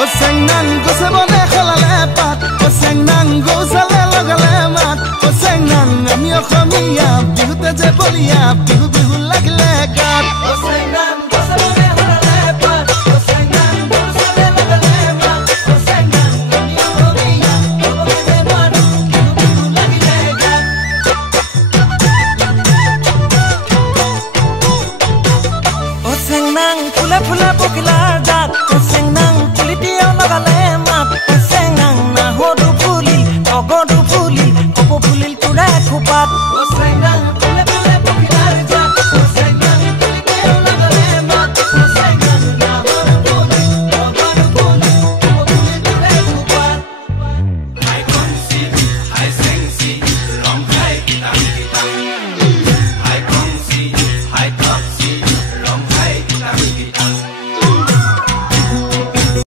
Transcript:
ও চেংনাং গছে বনে খলালে পাত ও চেংনাং গৌচালে লগালে মাত ও চেংনাং আমি অসমীয়া বিহুতে যে বলিয়া বিহু বিহু লাগিলে গাত